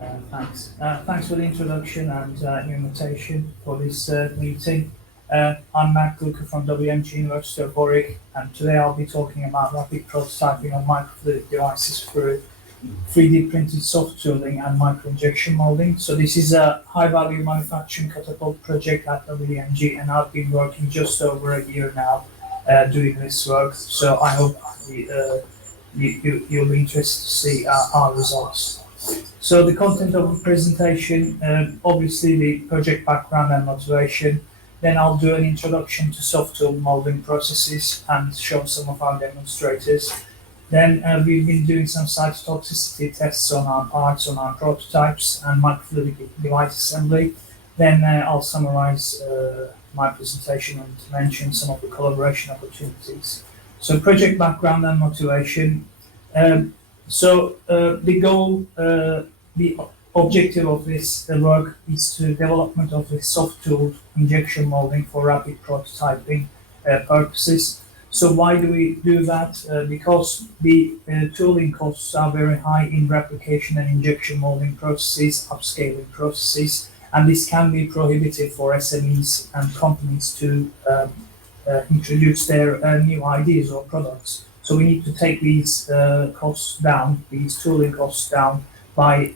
Thanks for the introduction and invitation for this meeting. I'm Mert Gulcur from WMG University of Warwick, and today I'll be talking about rapid prototyping of microfluidic devices through 3D printed soft tooling and micro-injection moulding. So this is a high-value manufacturing catapult project at WMG, and I've been working just over a year now doing this work. So I hope you'll be interested to see our results. So the content of the presentation, obviously the project background and motivation. Then I'll do an introduction to soft tool molding processes and show some of our demonstrators. Then we've been doing some cytotoxicity tests on our parts, on our prototypes and microfluidic device assembly. Then I'll summarize my presentation and mention some of the collaboration opportunities. So project background and motivation. The goal, the objective of this work is to development of this soft tooled injection molding for rapid prototyping purposes. So why do we do that? Because the tooling costs are very high in replication and injection molding processes, upscaling processes, and this can be prohibitive for SMEs and companies to introduce their new ideas or products. So we need to take these costs down, these tooling costs down by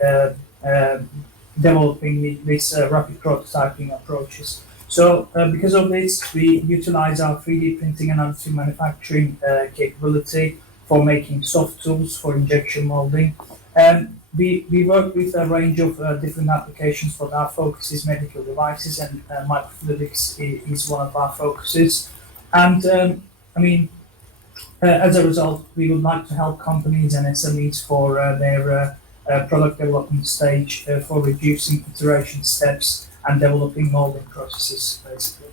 developing this rapid prototyping approaches. So because of this, we utilize our 3D printing and additive manufacturing capability for making soft tools for injection molding. We work with a range of different applications, but our focus is medical devices, and microfluidics is one of our focuses. And as a result, we would like to help companies and SMEs for their product development stage for reducing iteration steps and developing molding processes, basically.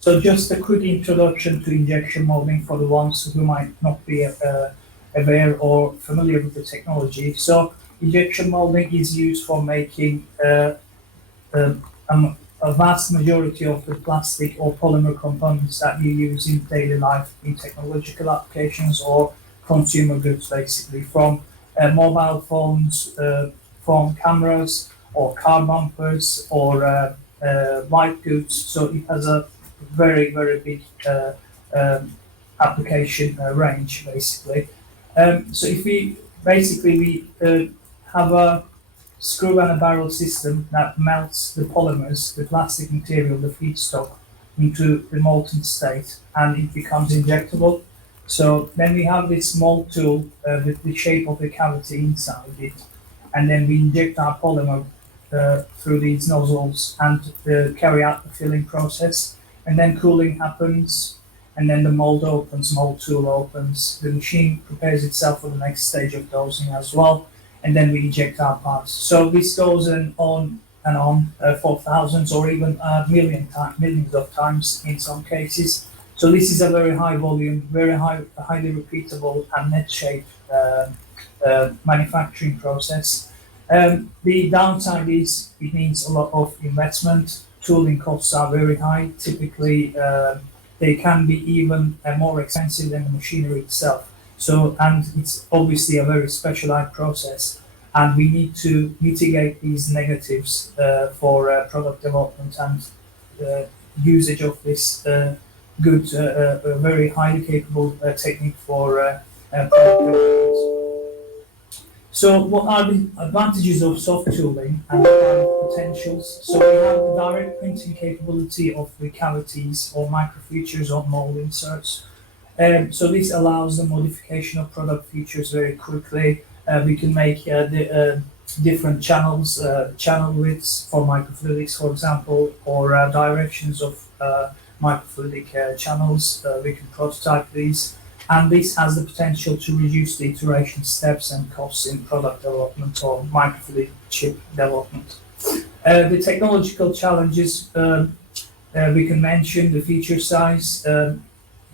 So just a quick introduction to injection molding for the ones who might not be aware or familiar with the technology. So injection molding is used for making a vast majority of the plastic or polymer components that you use in daily life in technological applications or consumer goods, basically, from mobile phones, from cameras, or car bumpers, or white goods. So it has a very, very big application range, basically. So if we have a screw and a barrel system that melts the polymers, the plastic material, the feedstock, into the molten state, and it becomes injectable. So then we have this mold tool with the shape of the cavity inside it, and then we inject our polymer through these nozzles and carry out the filling process, and then cooling happens, and then the mold opens, mold tool opens, the machine prepares itself for the next stage of dosing as well, and then we inject our parts. So this goes on and on for thousands or even millions of times in some cases. So this is a very high volume, highly repeatable and net shape manufacturing process. The downside is it needs a lot of investment. Tooling costs are very high. Typically, they can be even more expensive than the machinery itself. So, and it's obviously a very specialized process, and we need to mitigate these negatives for product development and usage of this good, very highly capable technique for product development. So what are the advantages of soft tooling and the potentials? So we have the direct printing capability of the cavities or microfeatures on mold inserts. So this allows the modification of product features very quickly. We can make the different channels, channel widths for microfluidics, for example, or directions of microfluidic channels. We can prototype these. And this has the potential to reduce the iteration steps and costs in product development or microfluidic chip development. The technological challenges, we can mention the feature size.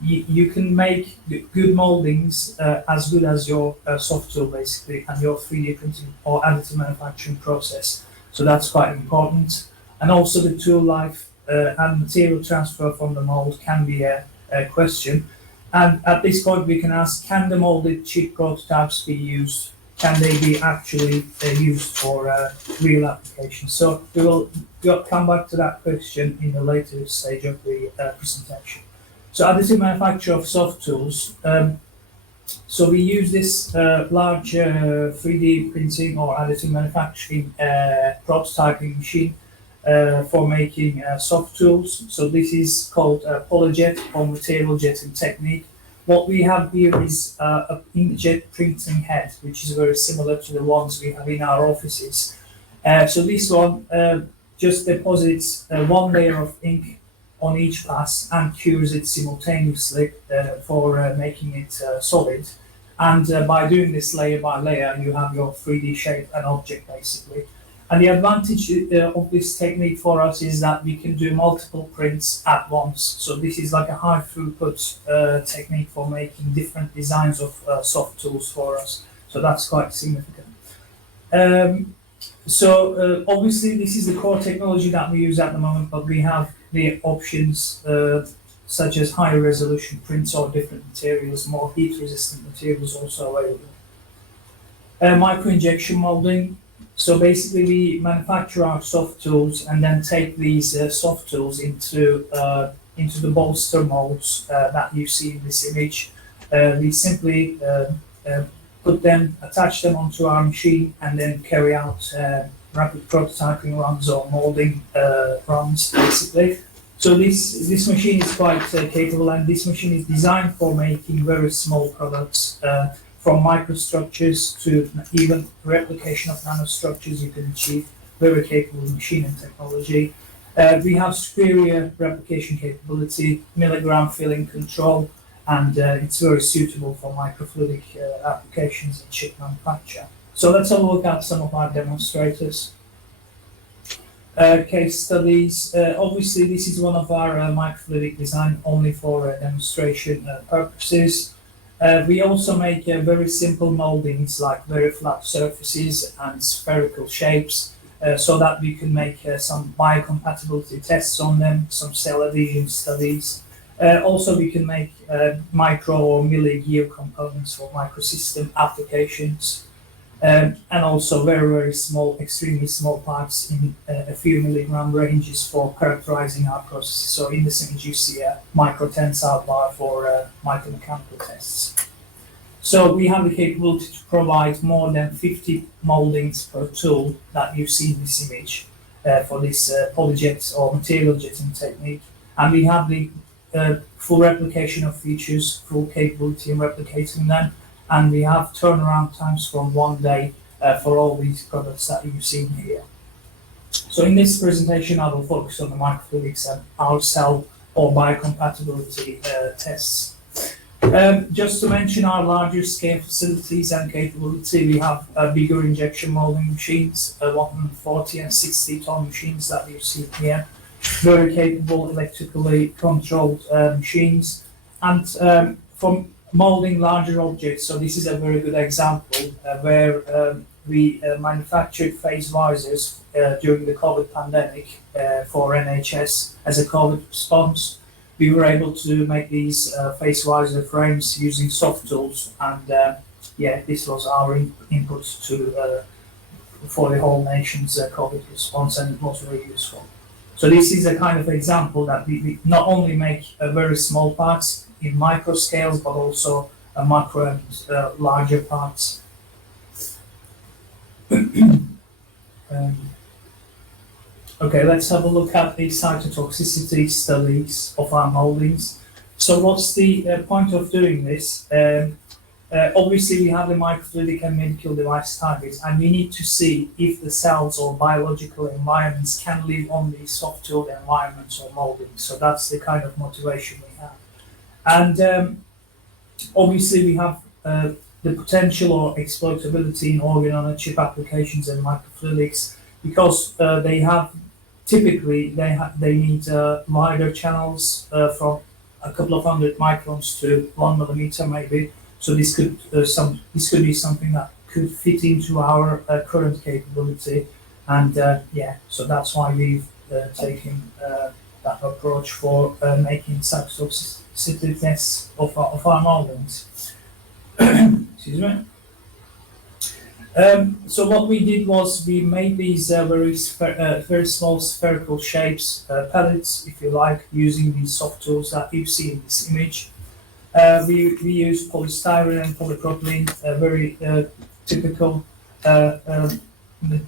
You can make good moldings as good as your soft tool, basically, and your 3D printing or additive manufacturing process. So that's quite important. And also the tool life and material transfer from the mold can be a question. And at this point, we can ask, can the molded chip prototypes be used can they be actually used for real applications? So we'll come back to that question in the later stage of the presentation. So additive manufacture of soft tools. So we use this large 3D printing or additive manufacturing prototyping machine for making soft tools. So this is called polyjet or material jetting technique. What we have here is an inkjet printing head, which is very similar to the ones we have in our offices. So this one just deposits one layer of ink on each pass and cures it simultaneously for making it solid. And by doing this layer by layer, you have your 3D shape and object basically. And the advantage of this technique for us is that we can do multiple prints at once. So this is like a high throughput technique for making different designs of soft tools for us. So that's quite significant. Obviously this is the core technology that we use at the moment, but we have the options such as higher resolution prints or different materials, more heat resistant materials also available. Micro injection molding. So basically we manufacture our soft tools and then take these soft tools into the bolster molds that you see in this image. We simply attach them onto our machine and then carry out rapid prototyping runs or molding runs basically. So this machine is quite capable, and this machine is designed for making very small products, from microstructures to even replication of nanostructures. You can achieve very capable machine and technology. We have superior replication capability, milligram filling control, and it's very suitable for microfluidic applications in chip manufacture. So let's have a look at some of our demonstrators. Case studies. Obviously, this is one of our microfluidic design only for demonstration purposes. We also make very simple moldings like very flat surfaces and spherical shapes so that we can make some biocompatibility tests on them, some cell adhesion studies. Also, we can make micro or milli gear components for microsystem applications. And also very, very small, extremely small parts in a few milligram ranges for characterizing our processes. So in this image you see a micro tensile bar for micromechanical tests. So we have the capability to provide more than 50 moldings per tool that you see in this image for this polyjet or material jetting technique. And we have the full replication of features, full capability in replicating them. And we have turnaround times from 1 day for all these products that you've seen here. So in this presentation, I will focus on the microfluidics and our cell or biocompatibility tests. Just to mention our larger scale facilities and capability, we have bigger injection molding machines, 140 and 60 ton machines that you see here. Very capable electrically controlled machines. And from molding larger objects. So this is a very good example where we manufactured phase visors during the COVID pandemic for NHS as a COVID response. We were able to make these phase visor frames using soft tools, and this was our input to for the whole nation's COVID response, and it was very useful. So this is a kind of example that we not only make very small parts in micro scales, but also macro and larger parts. Okay, let's have a look at the cytotoxicity studies of our moldings. So what's the point of doing this? Obviously, we have the microfluidic and medical device targets, and we need to see if the cells or biological environments can live on these soft tool environments or moldings. So that's the kind of motivation we have. And obviously, we have the potential or exploitability in organ-on-a-chip applications and microfluidics because they need wider channels from a couple of hundred microns to 1 millimeter maybe. So this could be something that could fit into our current capability, and so that's why we've taken that approach for making cytotoxicity tests of our moldings. Excuse me. So what we did was we made these very small spherical shapes, pellets, if you like, using these soft tools that you see in this image. We use polystyrene and polypropylene, very typical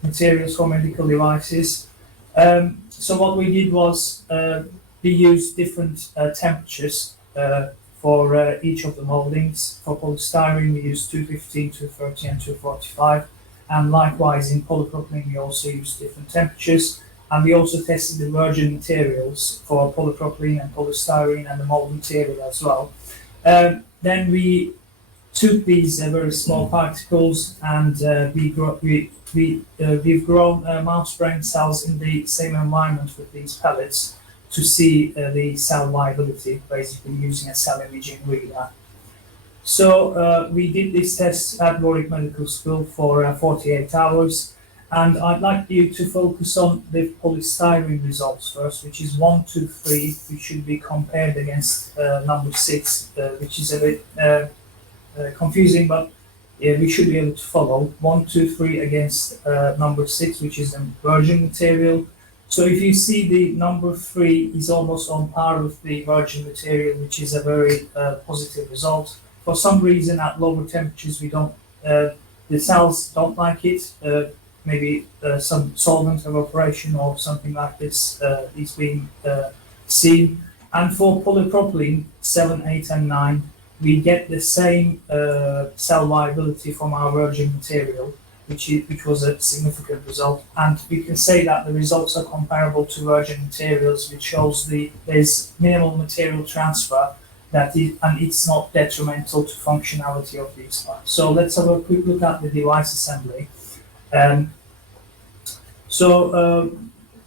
materials for medical devices. So what we did was we used different temperatures for each of the moldings. For polystyrene, we use 215, 230, and 245. And likewise, in polypropylene, we also use different temperatures. And we also tested the virgin materials for polypropylene and polystyrene and the mold material as well. Then we took these very small particles and we've grown mouse brain cells in the same environment with these pellets to see the cell viability, basically using a cell imaging reader. So we did this test at Warwick Medical School for 48 hours. And I'd like you to focus on the polystyrene results first, which is 1, 2, 3, which should be compared against number 6, which is a bit confusing, but we should be able to follow. 1, 2, 3 against number 6, which is a virgin material. So if you see the number 3 is almost on par with the virgin material, which is a very positive result. For some reason, at lower temperatures, the cells don't like it. Maybe some solvent evaporation or something like this is being seen. And for polypropylene 7, 8, and 9, we get the same cell viability from our virgin material, which was a significant result. And we can say that the results are comparable to virgin materials, which shows there's minimal material transfer and it's not detrimental to functionality of these parts. So let's have a quick look at the device assembly.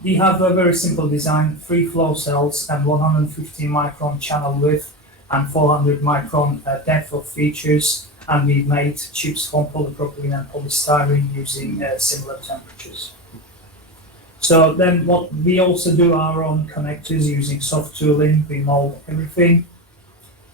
We have a very simple design, 3 flow cells and 150 micron channel width and 400 micron depth of features, and we've made chips from polypropylene and polystyrene using similar temperatures. So then what we also do our own connectors using soft tooling, we mold everything.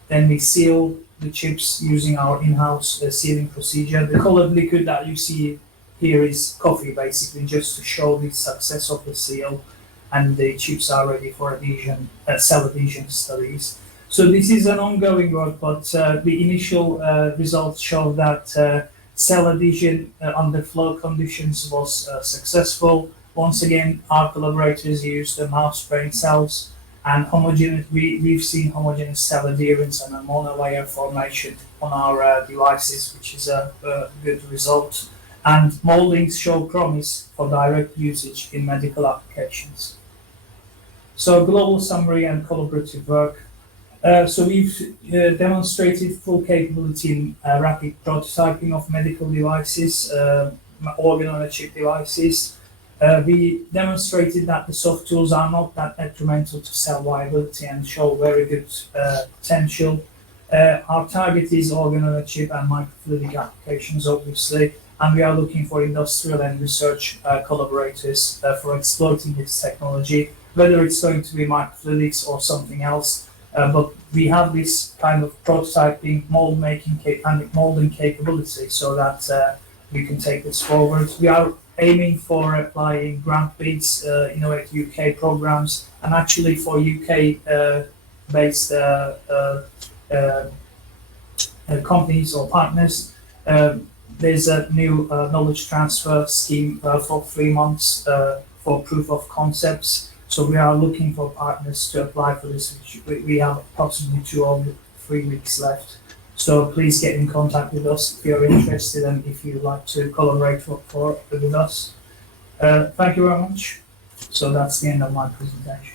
Then we seal the chips using our in-house sealing procedure. The colored liquid that you see here is coffee, basically, just to show the success of the seal, and the chips are ready for adhesion, cell adhesion studies. So this is an ongoing work, but the initial results show that cell adhesion under flow conditions was successful. Once again, our collaborators used the mouse brain cells, and we've seen homogeneous cell adherence and a monolayer formation on our devices, which is a good result. And moldings show promise for direct usage in medical applications. So global summary and collaborative work. So we've demonstrated full capability in rapid prototyping of medical devices, organ-on-a-chip devices. We demonstrated that the soft tools are not that detrimental to cell viability and show very good potential. Our target is organ-on-a-chip and microfluidic applications, obviously. And we are looking for industrial and research collaborators for exploiting this technology, whether it's going to be microfluidics or something else. But we have this kind of prototyping, mold making, and molding capability so that we can take this forward. We are aiming for applying grant bids, Innovate UK programs, and actually for UK-based companies or partners. There's a new knowledge transfer scheme for 3 months for proof of concepts. So we are looking for partners to apply for this. We have approximately 2 or 3 weeks left. So please get in contact with us if you're interested and if you'd like to collaborate with us. Thank you very much. So that's the end of my presentation.